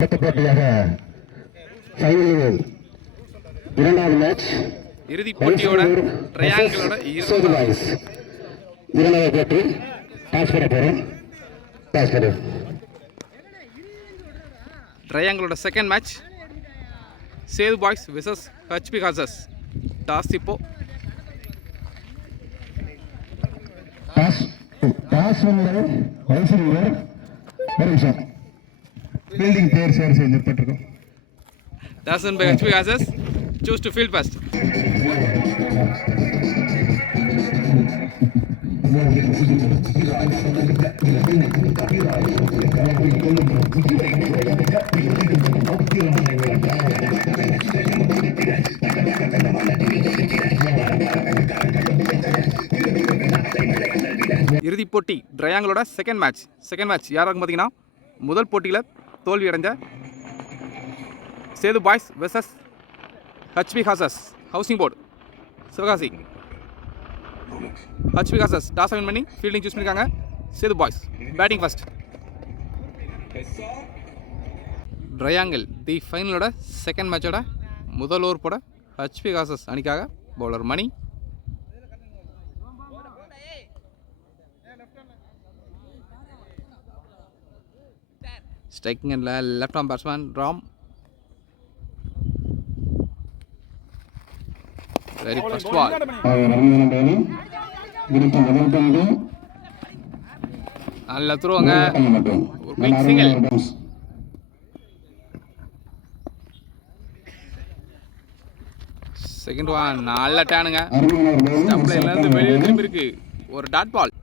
போட்டியாக இரண்டாவது மேட்ச் இறுதி போட்டியோட ட்ரையாங்கிளோட இரண்டாவது போட்டி டாஸ் பண்ண போறோம். டாஸ் பண்ணு. ட்ரையாங்கிளோட second match Sethu boys versus HP ஹாசஸ். டாஸ் இப்போ டாஸ் வந்து வைசிரியர் ஒரு நிமிஷம் ஃபீல்டிங் பேர் ஷேர் செய்யப்பட்டிருக்கோம். டாஸ் பை ஹெச்பி ஹாசஸ். Choose to field first. இறுதிப் போட்டி ட்ரையாங்கிளோட செகண்ட் மேட்ச் யாராக்கும் பார்த்தீங்கன்னா முதல் போட்டியில் தோல்வி அடைஞ்ச சேது பாய்ஸ் வெர்சஸ் ஹெச்பி ஹாசஸ் ஹவுசிங் போர்டு சிவகாசி. ஹெச்பி ஹாசஸ் டாஸ் வின் பண்ணி ஃபீல்டிங் சூஸ் பண்ணியிருக்காங்க. Sethu boys batting first. Triangle the ஃபைனலோட செகண்ட் மேட்சோட முதல் ஓவர் போட ஹெச்பி ஹாசஸ் அணிக்காக bowler Mani. Striking and left arm batsman Ram. Very first ball. நல்ல த்ரோங்க. ஒரு குயிக் சிங்கிள். செகண்ட் ஒன் நல்ல டேனுங்க. ஸ்டம்ப் லைன்ல இருந்து வெளிய திரும்பி இருக்கு. ஒரு டாட் பால்.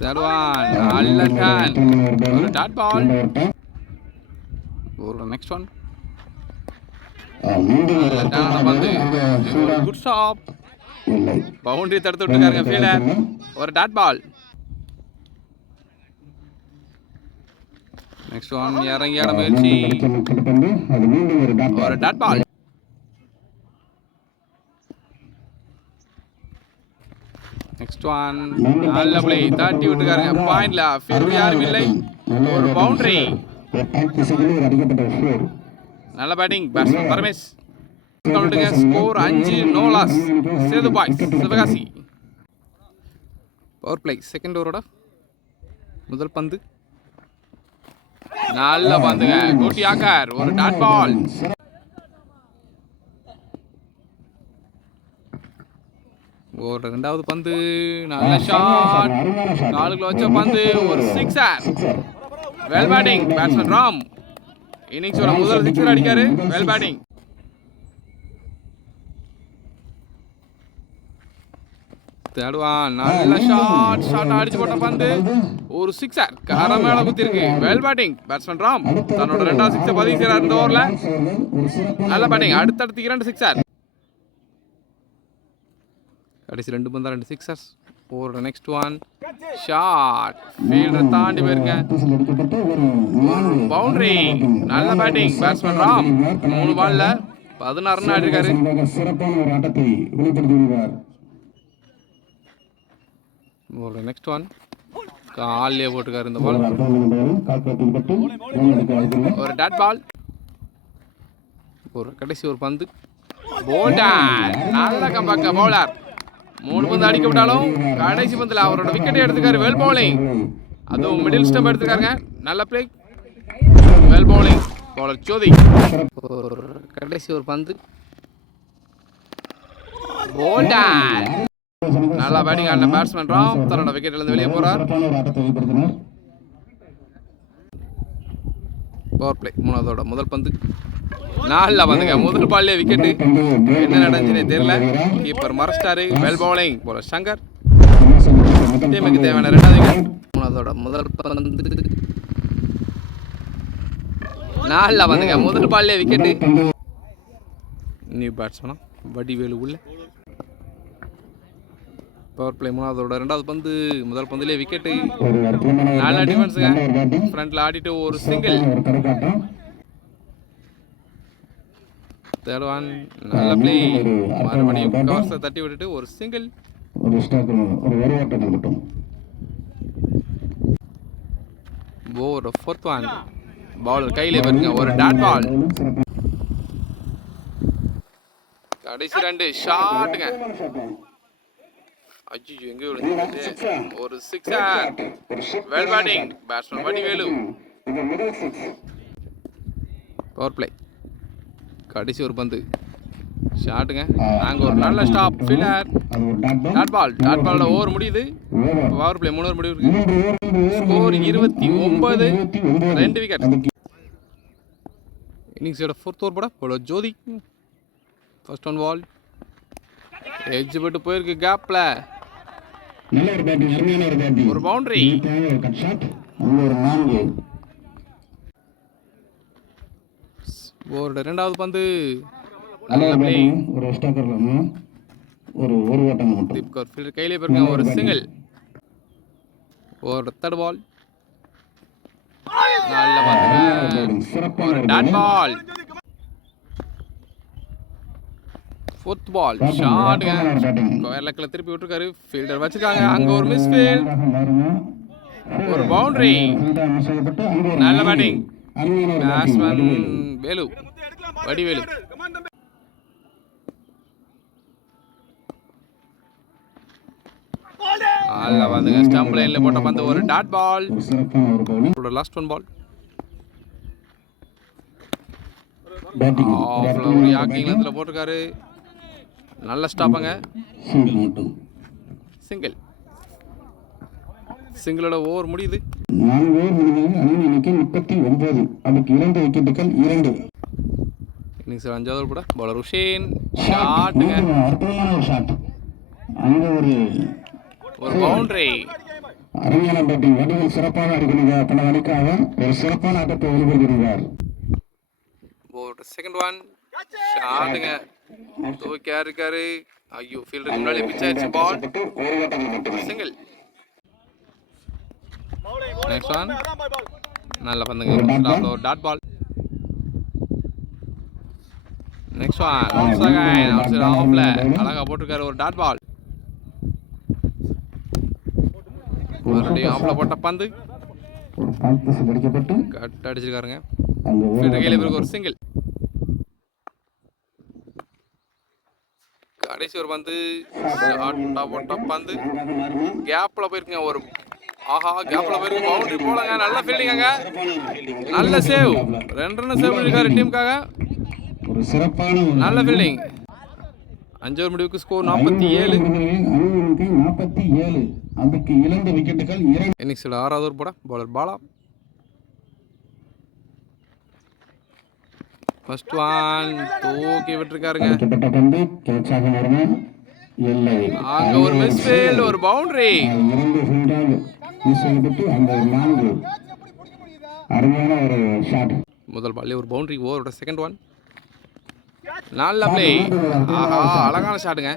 தேர்ட் ஒன் நல்ல டேன். ஒரு டாட் பால். ஒரு next one good stop. Boundary தடுத்து விட்டுருக்காருங்க ஃபீல்டர். ஒரு டாட் பால். நெக்ஸ்ட் ஒன் இறங்கியான முயற்சி. ஒரு டாட் பால். நெக்ஸ்ட் ஒன் நல்ல பிளே தட்டி விட்டுருக்காருங்க. பாயிண்ட்ல ஃபீல்டர் யாரும் இல்லை. ஒரு பவுண்டரி. நல்ல batting batsman Paramesh. Score 5 no loss. Sethu boys Sivakasi. Power play second ஓவரோட முதல் பந்து நல்ல பந்துங்க. கோட்டி ஆக்கார். ஒரு டாட் பால். ஒரு ரெண்டாவது பந்து நல்ல ஷாட். காலுக்குள்ள வச்ச பந்து ஒரு sixer. Well batting batsman Ram. இன்னிங்ஸோட முதல் சிக்ஸர் அடிக்காரு. Well batting. தேர்ட் ஒன் நல்ல ஷாட் அடிச்சு போட்ட பந்து ஒரு சிக்ஸர். கர மேல குத்தி இருக்கு. Well batting batsman Ram. தன்னோட ரெண்டாவது சிக்ஸர் பதிவு செய்யறாரு இந்த ஓவர்ல. நல்ல பேட்டிங். அடுத்தடுத்து 2 சிக்ஸர். கடைசி 2 பந்தா 2 சிக்ஸர்ஸ். ஒரு நெக்ஸ்ட் ஒன் ஷாட். ஃபீல்டரை தாண்டி போயிருங்க. பவுண்டரி. நல்ல பேட்டிங் பேட்ஸ்மேன் ராம். 3 பால்ல 16 ரன் ஆடிருக்காரு. சிறப்பான ஒரு ஆட்டத்தை வெளிப்படுத்தியுள்ளார். ஒரு நெக்ஸ்ட் ஒன் காலிலே போட்டுருக்காரு இந்த பால். ஒரு டாட் பால். ஒரு கடைசி ஒரு பந்து போல்டர். நல்ல கம்பேக் பவுலர். 3 பந்து அடிக்க விட்டாலும் கடைசி பந்தில் அவரோட விக்கெட்டை எடுத்துக்காரு. Well bowling. அதுவும் மிடில் ஸ்டம்ப் எடுத்துக்காருங்க. நல்ல play. Well bowling bowler Jothi. கடைசி ஒரு பந்து போல்டர். நல்லா பேட்டிங் ஆடின பேட்ஸ்மேன் ராம் தன்னோட விக்கெட்ல இருந்து வெளியே போறார். பவர் பிளே மூணாவதோட முதல் பந்து நல்ல பந்துங்க. முதல் பால்லே விக்கெட்டு. என்ன நடந்துச்சுன்னே தெரியல. கீப்பர் மறைச்சிட்டாரு. Well bowling bowler Shankar. டீமுக்கு தேவையான 2வது விக்கெட். மூணாவதோட முதல் பந்து நல்ல பந்துங்க. முதல் பால்லே விக்கெட்டு. நியூ பேட்ஸ்மேனா வடிவேலு உள்ள. பவர் பிளே மூணாவதோட 2வது பந்து முதல் பந்துலேயே விக்கெட்டு. நல்ல டிஃபென்ஸுங்க. ஃப்ரண்ட்ல ஆடிட்டு ஒரு சிங்கிள். தேர்ட் ஒன் நல்ல பிளே. மறுபடியும் கவர்ஸை தட்டி விட்டுட்டு ஒரு சிங்கிள். ஒரு ஃபோர்த் ஒன். பவுலர் கையிலே பாருங்க ஒரு டாட் பால். கடைசி 2 ஷாட்டுங்க. ஐயோ எங்க விழுந்துச்சு. ஒரு sixer. Well batting batsman Vadivelu. Power play. கடைசி ஒரு பந்து ஷாட்டுங்க. அங்கே ஒரு நல்ல ஸ்டாப் ஃபீலர். டாட் பாலோட ஓவர் முடியுது. பவர் பிளே 3 ஓவர் முடிவு இருக்கு. Score 29, 2 wicket. இன்னிங்ஸோட 4th ஓவர் போட ஜோதி. ஃபர்ஸ்ட் ஒன் பால் எட்ஜ் பட்டு போயிருக்கு கேப்ல. ஒரு பவுண்டரி. ஓவரோட 2வது பந்து கையிலே பாருங்க ஒரு சிங்கிள். ஒரு 3rd பால் நல்ல பந்துங்க. ஒரு டாட் பால். 4th பால் ஷாட்டுங்க. ஸ்கொயர் லெக்ல திருப்பி விட்டுருக்காரு. ஃபீல்டர் வச்சிருக்காங்க. அங்க ஒரு மிஸ் ஃபீல்ட். ஒரு பவுண்டரி. நல்ல பேட்டிங் பேட்ஸ்மேன் வேலு வடிவேலு. நல்ல பந்துங்க. ஸ்டம்ப் லைன்ல போட்ட பந்து ஒரு dot ball. Last one ball. ஆஃப்ல ஒரு யாக்கிங் லென்த்ல போட்டிருக்காரு. நல்ல ஸ்டாப்புங்க. சிங்கிள். சிங்கிளோட ஓவர் முடியுது. 4 ஓவர் முடிந்தது. அணியின் எண்ணிக்கை 39. அதுக்கு 2 விக்கெட்டுகள் 2. இன்னிங்ஸ் 5வது ஓவர் கூட பவுலர் ஹுசேன் ஷாட்டுங்க. அற்புதமான ஒரு ஷாட். அங்க ஒரு பவுண்டரி. அருமையான பேட்டிங். வடிவில் சிறப்பாக இருக்கிறார். தனது அணிக்காக ஒரு சிறப்பான ஆட்டத்தை வெளிப்படுத்தியிருக்கிறார். ஒரு செகண்ட் ஒன் ஷாட்டுங்க. தூக்கியா இருக்காரு. ஐயோ ஃபீல்டருக்கு முன்னாடி பிச் ஆயிடுச்சு. பால் சிங்கிள். நெக்ஸ்ட் ஒன் நல்ல பந்துங்க. ஒரு டாட் பால். நெக்ஸ்ட் ஒன் ஆஃப்ல அழகா போட்டிருக்காரு. ஒரு டாட் பால். மறுபடியும் ஆஃப்ல போட்ட பந்து கட் அடிச்சிருக்காருங்க. ஃபீல்டர் கையில பிறகு ஒரு சிங்கிள். கடைசி ஒரு பந்து ஷார்ட்டா போட்ட பந்து கேப்ல போயிருக்குங்க. ஒரு ஆஹா கேப்ல போயிருக்கு. பவுண்டரி போலங்க. நல்ல ஃபீல்டிங்க. நல்ல சேவ். 2 ரன் சேவ் பண்ணிருக்காரு டீமுக்காக. ஒரு சிறப்பான நல்ல ஃபீல்டிங். 5 ஓவர் முடிவுக்கு ஸ்கோர் 47. அதுக்கு 2 விக்கெட்டுகள் 2. இன்னிங்ஸோட 6வது ஓவர் போட பவுலர் பாலா. ஃபர்ஸ்ட் ஒன் தூக்கி விட்டுருக்காருங்க. அங்க ஒரு மிஸ் ஃபீல்ட். ஒரு பவுண்டரி. முதல் பால்லே ஒரு பவுண்டரி. ஓவரோட செகண்ட் ஒன் நல்ல பிளே. ஆஹா அழகான ஷாட்டுங்க.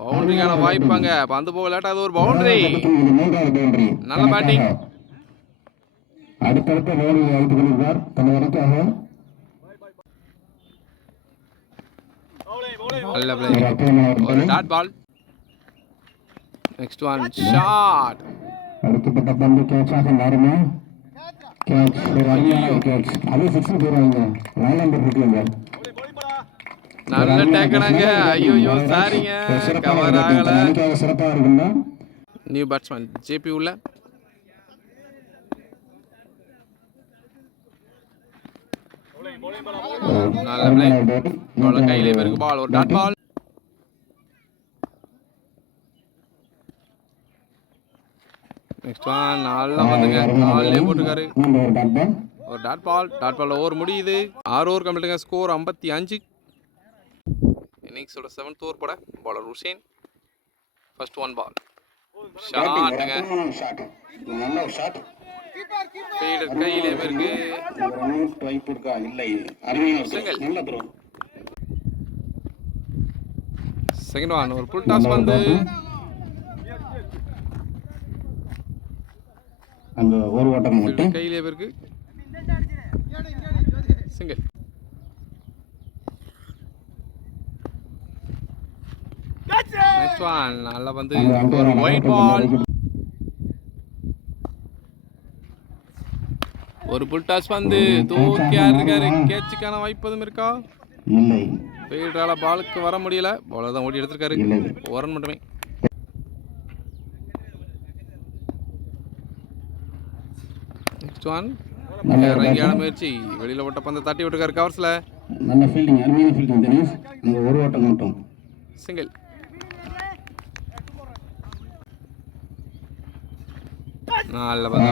பவுண்டரிக்கான வாய்ப்பாங்க. பந்து போக லேட்டா. அது ஒரு பவுண்டரி. நல்ல பேட்டிங். அடுத்தடுத்த பவுலிங் அழைத்து கொண்டிருந்தார் தனது அணிக்காக. நல்ல பிளே. ஒரு dot ball. Next one shot. அடுத்தப்பட்ட பந்து கேட்சாக மாறுமா? கேட்ச். ஒரு அருமையான கேட்ச். அது 6 போறாங்க. Line number 15. நல்ல டேக்கனாங்க. ஐயோ சாரிங்க கவர் ஆகல. சிறப்பாக இருக்குன்னா நியூ பேட்ஸ்மேன் ஜேபி உள்ள. நல்ல பிளே. பால் கையிலே இருக்கு. பால் ஒரு டாட் பால். நெக்ஸ்ட் ஒன் நல்ல வந்துங்க. கால்லே போட்டுருக்காரு. ஒரு dot ball. Dot ball over முடியுது. 6 ஓவர் கம்ப்ளீட்டுங்க. ஸ்கோர் 55. இன்னிங்ஸோட 7th ஓவர் போட bowler Hussain. First one ball ஷாட்டுங்க. ஃபீல்டர் கையிலே இருக்கு. செகண்ட் ஒன் ஒரு புல் டாஸ் வந்து அங்க ஒரு ஓட்டம் மட்டும் கையிலே இருக்கு. சிங்கிள். நெக்ஸ்ட் ஒன் நல்ல வந்து ஒரு ஒயிட் பால். ஒரு புல் டாஸ் பந்து தூக்கி இருக்காரு. கேட்சுக்கான வாய்ப்பதும் இருக்கா? இல்லை. ஃபீல்டரால பாலுக்கு வர முடியல. பவுலர் தான் ஓடி எடுத்திருக்காரு. ஒரு ரன் மட்டுமே. நெக்ஸ்ட் ஒன் இறங்கியான முயற்சி. வெளியில ஓட்ட பந்து தட்டி விட்டுருக்காரு கவர்ஸ்ல. நல்ல ஃபீல்டிங், அருமையான ஃபீல்டிங் தினேஷ். அங்க ஒரு ஓட்டம் மட்டும். சிங்கிள். நல்ல பந்து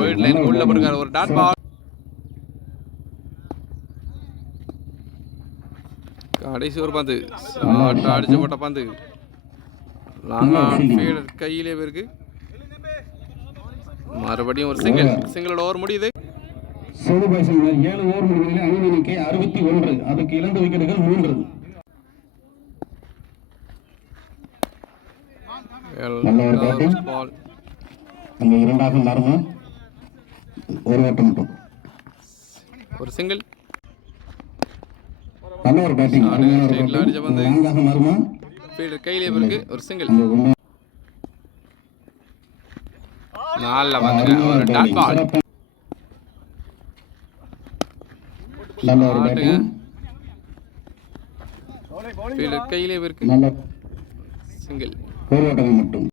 ஒயிட் லைன் உள்ள போட்டுருக்காரு. ஒரு டாட் பால். கடைசி ஒரு பந்து ஷார்ட் அடிச்சு போட்ட பந்து லாங் ஆன் ஃபீல்டர் கையிலே இருக்கு. மறுபடியும் ஒரு சிங்கிள். சிங்கிளோட ஓவர் முடியுது. 7 ஓவர் முடிவுகளில் அணி எண்ணிக்கை 61. அதுக்கு இழந்த விக்கெட்டுகள் 3. பால் அங்க இரண்டாக மரமா ஒரு ஓட்டம் மட்டும். ஒரு சிங்கிள். நல்ல ஒரு பேட்டிங். ஸ்ட்ரைட்ல அடிச்ச பந்து நான்காக மரமா ஃபீல்டர் கையிலே இருக்கு. ஒரு சிங்கிள். நல்ல பந்து. ஒரு டாட் பால். நல்ல ஒரு பேட்டிங். ஃபீல்டர் கையிலே இருக்கு. நல்ல சிங்கிள். ஒரு ஓட்டம் மட்டும்.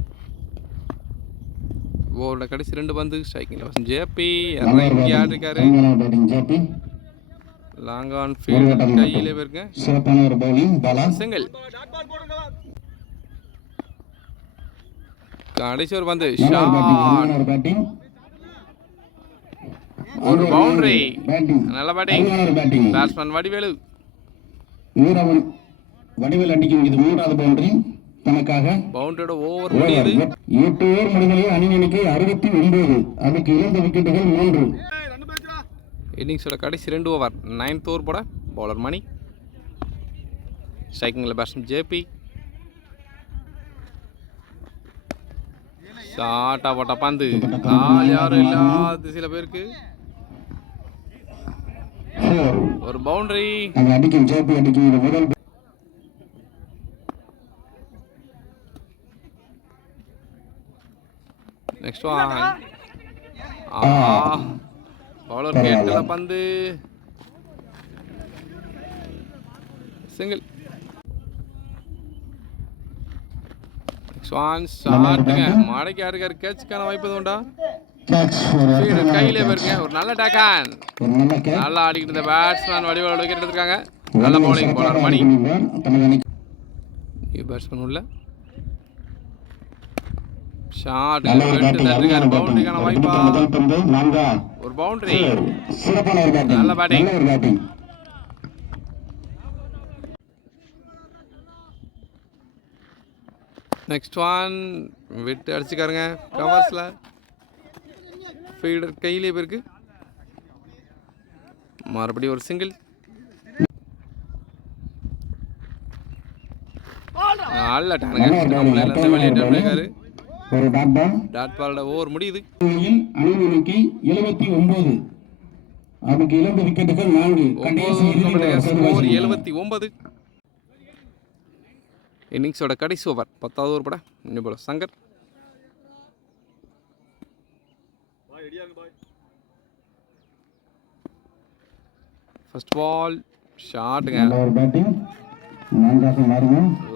ஓவரோட கடைசி 2 பந்து ஸ்ட்ரைக்கிங்ல வசம் ஜேபி இறங்கி ஆடிருக்காரு. Batting JP. Long on fielder கையிலே இருக்கு. சிறப்பான ஒரு பவுலிங். பாலா சிங்கிள். கடைசி ஒரு பந்து ஷாட். ஒரு பேட்டிங். ஒரு பவுண்டரி. பேட்டிங். நல்ல பேட்டிங். பேட்டிங். பேட்ஸ்மேன் வடிவேலு. வீரவன் வடிவேல் அடிக்கும் இது 3வது பவுண்டரி தனக்காக. பவுண்டரியோட ஓவர் முடியுது. 8 ஓவர் முடிவுகளில் அணி எண்ணிக்கை 69. அதுக்கு இழந்த விக்கெட்டுகள் 3. இன்னிங்ஸோட கடைசி 2 ஓவர். 9th ஓவர் போட பவுலர் மணி. ஸ்ட்ரைக்கிங்கில் பேட்ஸ்மேன் ஜேபி. ஷார்ட்டா போட்ட பந்து கால் யாரும் இல்லாத சில பேருக்கு. ஒரு பவுண்டரி. அடிக்கும் ஜேபி அடிக்கும் இது முதல். Next one. பவுலர் கேட்டல பந்து சிங்கிள். நெக்ஸ்ட் ஒன் ஷாட்டுங்க. மாடைக்கு யாருக்காரு கேட்சுக்கான வாய்ப்பு எதுவும் உண்டா? கையிலே போயிருக்கேன். ஒரு நல்ல டேக்கன். நல்லா ஆடிக்கிட்டு இருந்த பேட்ஸ்மேன் வடிவோட விக்கெட் எடுத்திருக்காங்க. நல்ல பவுலிங். பவுலர் மணி. பேட்ஸ்மேன் உள்ள ஷாட் தட்டிருக்காரு. பவுண்டரிக்கான வாய்ப்பா? ஒரு பவுண்டரி. நல்ல பேட்டிங். நெக்ஸ்ட் ஒன் விட்டு அடிச்சுக்காருங்க கவர்ஸ்ல. ஃபீல்டர் கையிலே போயிருக்கு. மறுபடியும் ஒரு சிங்கிள். நல்ல டானுங்க. வெளியேற்றாரு. ஒரு டாட் பாலோட ஓவர் முடியுது. அணி எண்ணிக்கை 79. அதுக்கு இழந்த விக்கெட்டுகள் 4. ஸ்கோர் 79. இன்னிங்ஸோட கடைசி ஓவர் 10வது ஓவர் பட இன்னும் சங்கர். ஃபர்ஸ்ட் பால் ஷாட்டுங்க.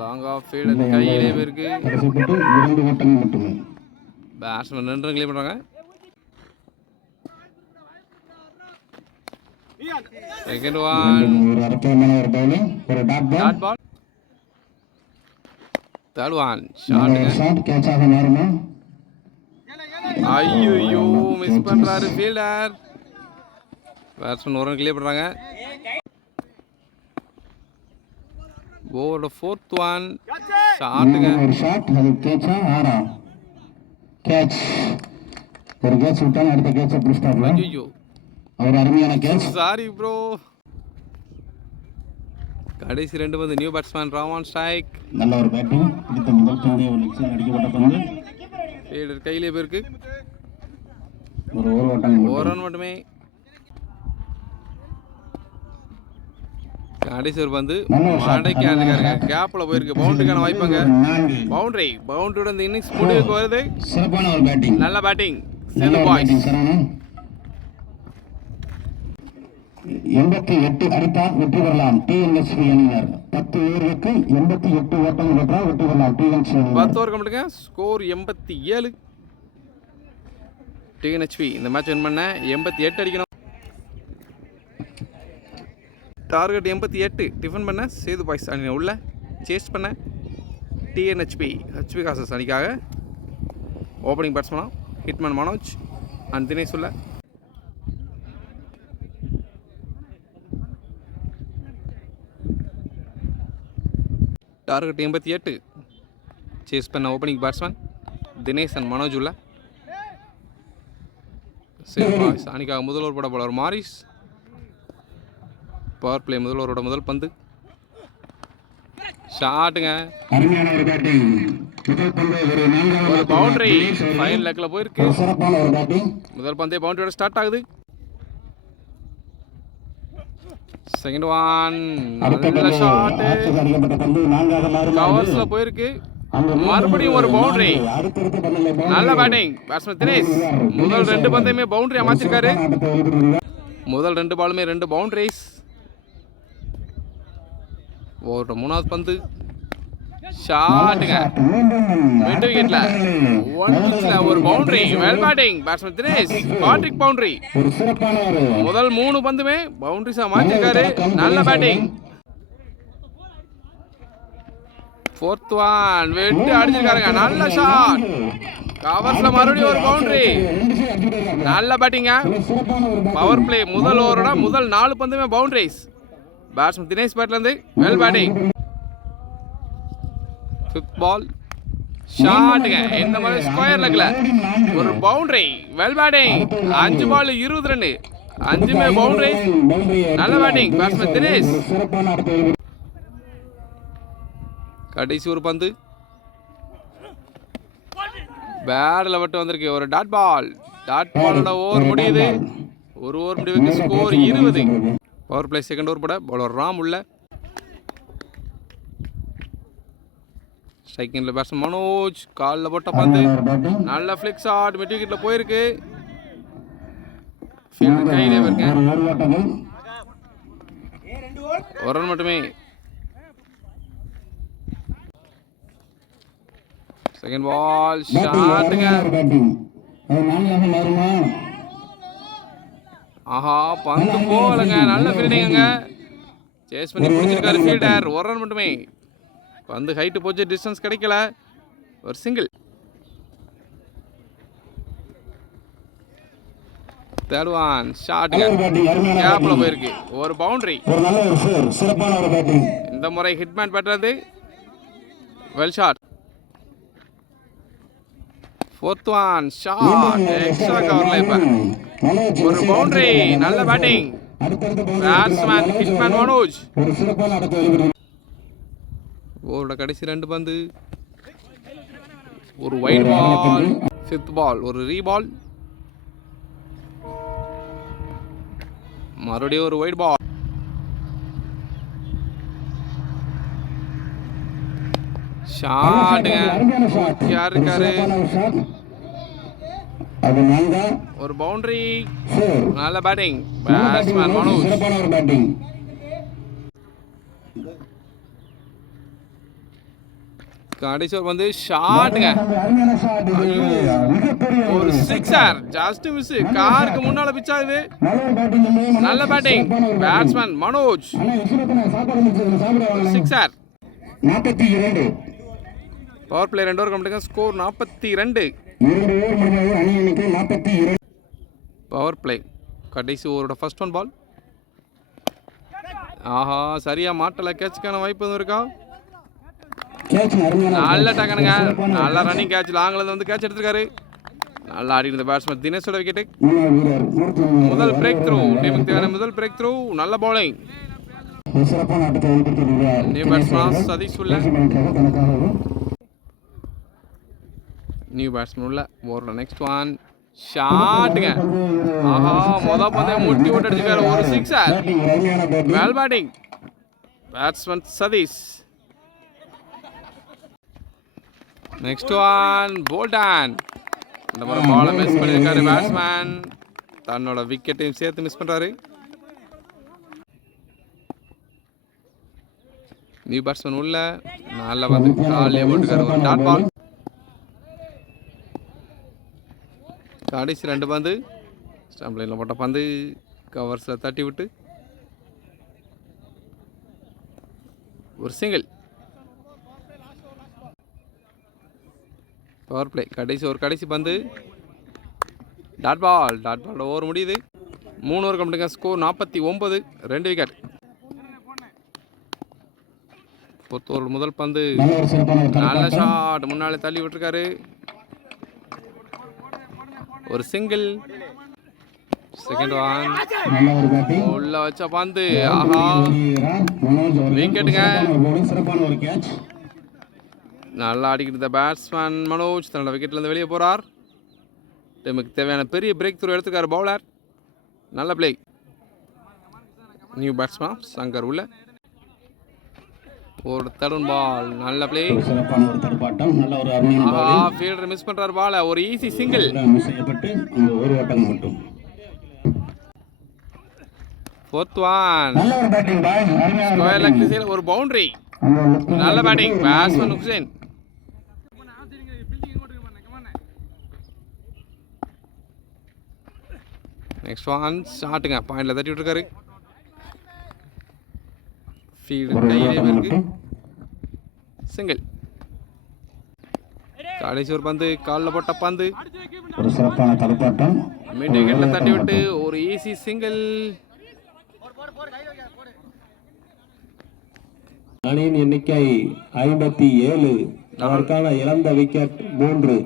லாங் ஆஃப் ஃபீல்டர் கையிலே இருக்கு. பேட்ஸ்மேன் 2 ரன் கிளியர் பண்றாங்க. Second one. ஒரு dot ball. Third one shot catch ஆக மாறுமா? ஐயோ மிஸ் பண்றாரு ஃபீல்டர். பேட்ஸ்மேன் 1 ரன் கிளியர் பண்றாங்க. ஓவரோட 4th ஒன் ஷாட்டுங்க. ஒரு ஷாட். அது கேட்சா ஆறா? கேட்ச். ஒரு கேட்ச் விட்டாங்க. அடுத்த கேட்ச் அப்படி ஸ்டாப்ல. ஐயோ ஒரு அருமையான கேட்ச். Sorry bro. கடைசி 2 பந்து நியூ பேட்ஸ்மேன் ராமன் ஸ்ட்ரைக். நல்ல ஒரு பேட்டிங். பிடித்த முதல் பந்து ஒரு லெக்ஸில் அடிக்கப்பட்ட பந்து. ஃபீல்டர் கையிலே போயிருக்கு. ஒரு ஓவர் ஒரு ரன் மட்டுமே. கடைசி ஒரு பந்து மாடைக்கு ஆடுறாங்க. கேப்ல போயிருக்கு. பவுண்டரிக்கான வாய்ப்பாங்க. பவுண்டரியோட இந்த இன்னிங்ஸ் முடிவுக்கு வருது. சிறப்பான ஒரு பேட்டிங். நல்ல பேட்டிங். சேது பாய்ஸ். 88 அடித்தால் வெற்றி பெறலாம் டிஎன்எஸ்பி அணியினர். 10 ஓவருக்கு 88 ஓட்டங்கள் பெற்றால் வெற்றி பெறலாம் டிஎன்எஸ்பி அணியினர். 10 ஓவர் கம்ப்ளீட்டுங்க. ஸ்கோர் 87. டிஎன்ஹெச்பி இந்த மேட்ச் வின் பண்ண 88 அடிக்கணும். டார்கெட் 88. டிஃபன் பண்ண சேது பாய்ஸ் அணி உள்ள சேஸ் பண்ண டிஎன்ஹெச்பி ஹெச்பி காசஸ் அணிக்காக ஓப்பனிங் பேட்ஸ்மனா ஹிட்மேன் மனோஜ் அண்ட் தினேஷ் உள்ள. டார்கெட் 88. சேஸ் பண்ண opening batsman Dinesh and Manoj உள்ள. சேது பாய்ஸ் அணிக்காக முதல் ஓவர் போட போலவர் மாரிஸ். பவர் பிளே முதல் ஓவரோட முதல் பந்து ஷாட்டுங்க. ஒரு பவுண்டரி ஃபைன் லெக்ல போயிருக்கு. முதல் பந்தே பவுண்டரியோட ஸ்டார்ட் ஆகுது. செகண்ட் ஒன் நல்ல ஷாட் கவர்ஸ்ல போயிருக்கு. மறுபடியும் ஒரு பவுண்டரி. நல்ல பேட்டிங் பேட்ஸ்மேன் தினேஷ். முதல் 2 பந்தையுமே பவுண்டரி அமைச்சிருக்காரு. முதல் 2 பாலுமே 2 பவுண்டரிஸ். ஒரு 3வது பந்து ஷாட்டுங்க. மிட் விக்கெட்ல 1 பிச்ல ஒரு boundary. Well batting batsman Dinesh. Hat trick boundary. முதல் 3 பந்துமே பவுண்டரிஸா மாத்திருக்காரு. நல்ல பேட்டிங். 4th ஒன் வெட்டி அடிச்சிருக்காருங்க. நல்ல ஷாட் கவர்ஸ்ல மறுபடியும் ஒரு பவுண்டரி. நல்ல பேட்டிங்க. பவர் பிளே முதல் ஓவரோட முதல் 4 பந்துமே பவுண்டரிஸ். பேட்ஸ்மேன் தினேஷ் பேட்ல இருந்து வெல் பேட்டிங். 5th பால் ஷாட்டுங்க. இந்த மாதிரி ஸ்கொயர் லெக்ல ஒரு பவுண்டரி. Well batting. 5 பால் 20 ரன் 5மே பவுண்டரி. நல்ல பேட்டிங் பேட்ஸ்மேன் தினேஷ். கடைசி ஒரு பந்து பேட்ல விட்டு வந்திருக்கு. ஒரு டாட் பால். டாட் பாலோட ஓவர் முடியுது. ஒரு ஓவர் முடிவுக்கு score 20. Power play second over போட பவுலர் ராம் உள்ள. ஸ்ட்ரைக்கிங்ல பேட்ஸ்மேன் மனோஜ். காலில் போட்ட பந்து நல்ல ஃபிளிக் ஷாட் மிட் விக்கெட்ல போயிருக்கு. ஃபீல்டர் கையிலே இருக்கு. ஒரு ரன் மட்டுமே. செகண்ட் பால் ஷாட்டுங்க. ஆஹா பந்து போகலங்க. நல்ல ஃபீல்டிங்க. சேஸ் பண்ணி பிடிச்சிருக்காரு ஃபீல்டர். ஒரு ரன் மட்டுமே. பந்து ஹைட்டு போச்சு. டிஸ்டன்ஸ் கிடைக்கல. ஒரு சிங்கிள். தேர்ட் ஒன் ஷாட்டுங்க. கேப்ல போயிருக்கு. ஒரு பவுண்டரி. இந்த முறை ஹிட்மேன் பெற்றது. Well shot. 4th one shot extra கவர்ல. இப்ப ஒரு பவுண்டரி. நல்ல பேட்டிங் பேட்ஸ்மேன் ஹிட்மேன் மனோஜ். ஓவரோட கடைசி 2 பந்து ஒரு வைட் பால். 5th பால் ஒரு ரீபால். மறுபடியும் ஒரு வைட் பால். ஷாட்டுங்க. யார் இருக்காரு? ஒரு பவுண்டரி. நல்ல பேட்டிங் பேட்ஸ்மேன் மனோஜ். கடைசி வந்து ஷாட்டுங்க. ஒரு சிக்ஸர் ஜஸ்ட் மிஸ். காருக்கு முன்னால பிச் ஆகுது. நல்ல batting batsman Manoj. Sixer. 42. Power play 2 over complete. Score 42. Power play கடைசி ஓவரோட ஃபர்ஸ்ட் ஒன் பால். ஆஹா சரியா மாட்டல. கேட்சுக்கான வாய்ப்பு எதுவும் இருக்கா? நல்ல டக்கனுங்க. நல்ல ரன்னிங் கேட்ச். லாங்ல வந்து கேட்ச் எடுத்திருக்காரு. நல்லா ஆடி இருந்த பேட்ஸ்மேன் தினேஷோட விக்கெட். முதல் பிரேக் த்ரூ. டீமுக்கு தேவையான முதல் பிரேக் த்ரூ. நல்ல பவுலிங். நியூ பேட்ஸ்மேன் சதீஷ் உள்ள. நியூ பேட்ஸ்மேன் உள்ள. ஓவரோட நெக்ஸ்ட் ஒன் ஷாட்டுங்க. ஆஹா மொதல் பந்தே முட்டி விட்டு அடிச்சிருக்காரு. ஒரு sixer. Well batting batsman Satish. Next one போல்டன். இந்த மாதிரி பாலை மிஸ் பண்ணியிருக்காரு பேட்ஸ்மேன். தன்னோட விக்கெட்டையும் சேர்த்து மிஸ் பண்ணுறாரு. நியூ பேட்ஸ்மேன் உள்ள நல்ல வந்து காலையே போட்டுக்காரு ஒரு டாட் பால். கடைசி 2 பந்து ஸ்டாம்ப் லைனில் போட்ட பந்து கவர்ஸில் தட்டி விட்டு ஒரு சிங்கிள். பவர் பிளே கடைசி பந்து டாட் பால் ஓவர் முடியுது. 3 ஓவர் கம்ப்ளீட்டுங்க. Score 49, 2 wicket. 4th ஓவர் முதல் பந்து நல்ல ஷாட் முன்னாலே தள்ளி விட்டுருக்காரு ஒரு சிங்கிள். செகண்ட் ஒன் உள்ள வச்ச பந்து ஆஹா விக்கெட்டுங்க. நல்லா அடிக்கிட்டு பேட்ஸ்மேன் மனோஜ் தன்னோட விக்கெட்லேருந்து வெளியே போகிறார். டீமுக்கு தேவையான பெரிய பிரேக் த்ரூ எடுத்துக்காரு பவுலர். நல்ல பிளே. நியூ பேட்ஸ்மேன் சங்கர் உள்ள ஒரு தருண் பால் நல்ல பிளே. ஃபீல்டர் மிஸ் பண்றாரு பால. ஒரு easy single. Fourth one square leg திசையில் ஒரு பவுண்டரி. நல்ல batting batsman Hussain. Next one ஷாட்டுங்க பாயிண்ட்ல தட்டி விட்டுருக்காரு. ஃபீல்டு கையிலே இருக்கு. சிங்கிள். கடைசி ஒரு பந்து காலில் போட்ட பந்து ஒரு சிறப்பான தடுப்பாட்டம். மிட் விக்கெட்ல தட்டி விட்டு ஒரு ஈஸி சிங்கிள். அணியின் எண்ணிக்கை 57. அதற்கான இழந்த விக்கெட் 3.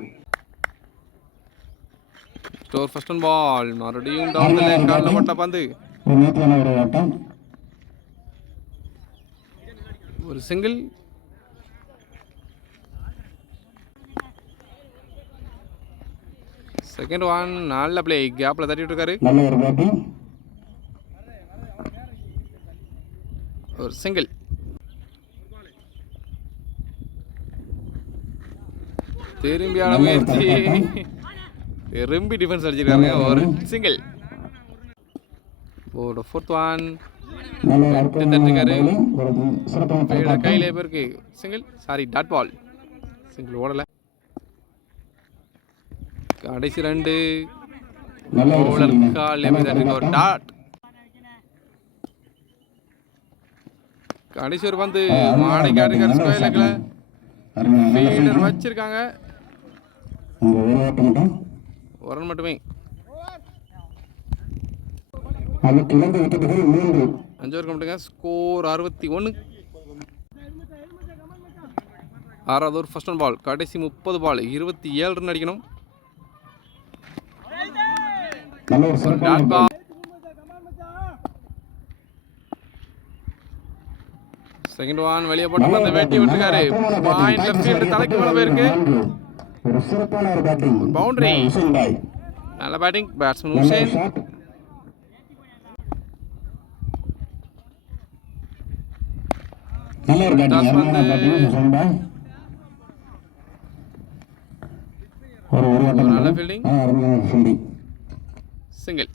ஸ்டோர் ஃபர்ஸ்ட் ஒன் பால் மறுபடியும் டவுன் தி லைன் காலில் போட்ட பந்து ஒரு நேர்த்தியான ஒரு ஆட்டம். ஒரு சிங்கிள். செகண்ட் ஒன் நல்ல பிளே கேப்ல தட்டி விட்டுருக்காரு. நல்ல ஒரு பேட்டிங். ஒரு சிங்கிள். திரும்பியான முயற்சி திரும்பி டிஃபென்ஸ் அடிச்சிருக்காங்க. ஒரு சிங்கிள். ஒரு ஃபோர்த் ஒன் தட்டிருக்காரு. கையிலே பேருக்கு single. Sorry dot ball. Single ஓடல. கடைசி 2 பவுலர் கால் ஒரு டாட். கடைசி ஒரு பந்து மாடைக்கு அடிக்காரு. ஸ்கொயர் லெக்ல ஃபீல்டர் வச்சிருக்காங்க. ஒரு ரன் மட்டுமே. 5 ஓவர் கம்ப்ளீட்டுங்க. ஸ்கோர் 61. 6வது ஓவர் ஃபர்ஸ்ட் ஒன் பால். கடைசி 30 பால் 27 ரன் அடிக்கணும். Dot ball. செகண்ட் ஒன் வெளியே போட்டு வந்து வெட்டி விட்டுருக்காரு. பாயிண்ட் லெஃப்ட் ஃபீல்டு தலைக்கு மேல போயிருக்கு. ஒரு சிறப்பான ஒரு பேட்டிங். பவுண்டரி. நல்ல பேட்டிங் பேட்ஸ்மேன் ஹுசைன். நல்ல ஒரு பேட்டிங். ஒரு நல்ல ஃபீல்டிங். சிங்கிள்.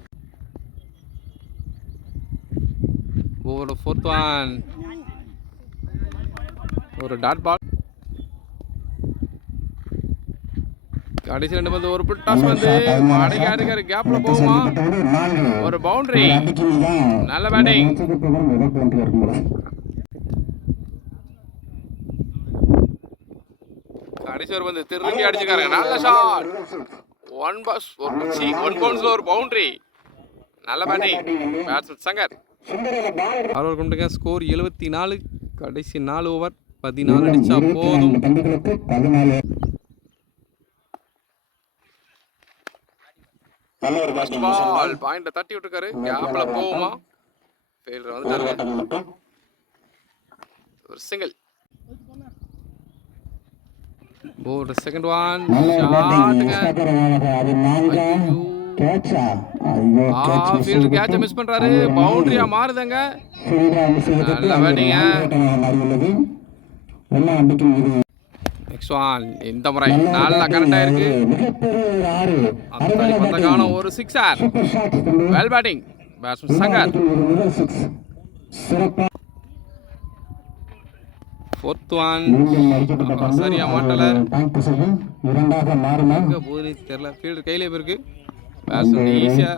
ஒரு ஃபோர்த் ஒன் ஒரு டாட் பால். கடைசி 2 பந்து ஒரு டாஸ் வந்து மாடைக்காரு கேப்ல போகுமா. ஒரு பவுண்டரி. நல்ல பேட்டிங். கடைசி ஒரு பந்து திரும்பி அடிச்சுக்காரு. நல்ல ஷாட். 1 பவுன்ஸ்ல ஒரு பவுண்டரி. நல்ல பேட்டிங் பேட்ஸ்மேன் சங்கர். 6 ஓவர் கம்ப்ளீட்டுங்க. ஸ்கோர் 74. கடைசி 4 ஓவர் 14 அடிச்சா போதும். பால் பாயிண்ட தட்டி விட்டுருக்காரு. கேப்ல போகுமா. ஃபீல்டர் வந்துட்டாரு. ஒரு சிங்கிள். ஒரு செகண்ட் ஒன் ஷாட்டுங்க. ஃபீல்டர் கேட்ச மிஸ் பண்றாரு. பவுண்டரியா மாறுதுங்க. நல்ல பேட்டிங்க. நெக்ஸ்ட் ஒன் இந்த முறை நல்லா கரெக்டா இருக்கு. அத்தனை பந்தக்கான ஒரு sixer. Well batting batsman Shankar. 4th one மீண்டும் அடிக்கப்பட்ட பந்து சரியா மாட்டல. பாயிண்ட் திசையில் இரண்டாக மாறுமா? எங்க போகுதுன்னு தெரியல. ஃபீல்டு கையிலே போயிருக்கு. பேட்ஸ்மேன் ஈஸியா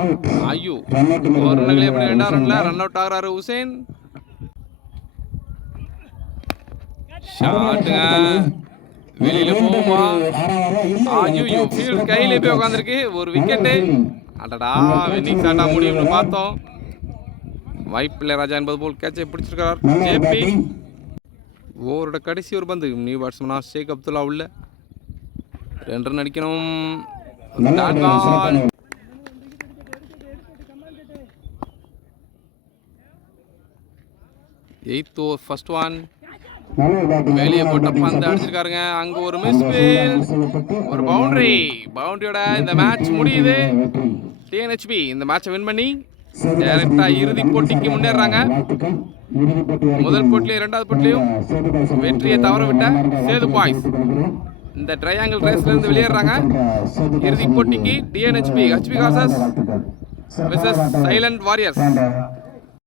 அவுட். ஐயோ ரன் அவுட் ஒரு ரன்களே எப்படி 2ஆம் ரன்ல ரன் அவுட் ஆகுறாரு ஹுசைன். ஷாட்டுங்க வெளியில போகுமா? ஐயோ ஃபீல்டு கையிலே போய் உட்காந்துருக்கு. ஒரு விக்கெட்டு. அடடா வின்னிங் ஷாட்டா முடியும்னு பார்த்தோம். வாய்ப்பில்லை ராஜா என்பது போல் கேட்சை பிடிச்சிருக்கார் ஜேபி. ஓவரோட கடைசி ஒரு பந்து. நியூ பேட்ஸ்மனா ஷேக் அப்துல்லா உள்ள 2 ரன் அடிக்கணும். Dot ball. Eighth over first one. வெளியே போட்ட பந்து அடிச்சிருக்காருங்க. அங்க ஒரு மிஸ் ஃபீல், ஒரு பவுண்டரியோட இந்த மேட்ச் முடியுது. டிஎன்ஹெச்பி இந்த மேட்சை வின் பண்ணி டைரக்டா இறுதி போட்டிக்கு முன்னேறாங்க. முதல் போட்டிலையும் 2வது போட்டிலையும் வெற்றியை தவற விட்ட சேது பாய்ஸ் இந்த ட்ரையாங்கிள் ரேஸ்ல இருந்து வெளியேறாங்க. இறுதி போட்டிக்கு TNHB HP causes versus silent warriors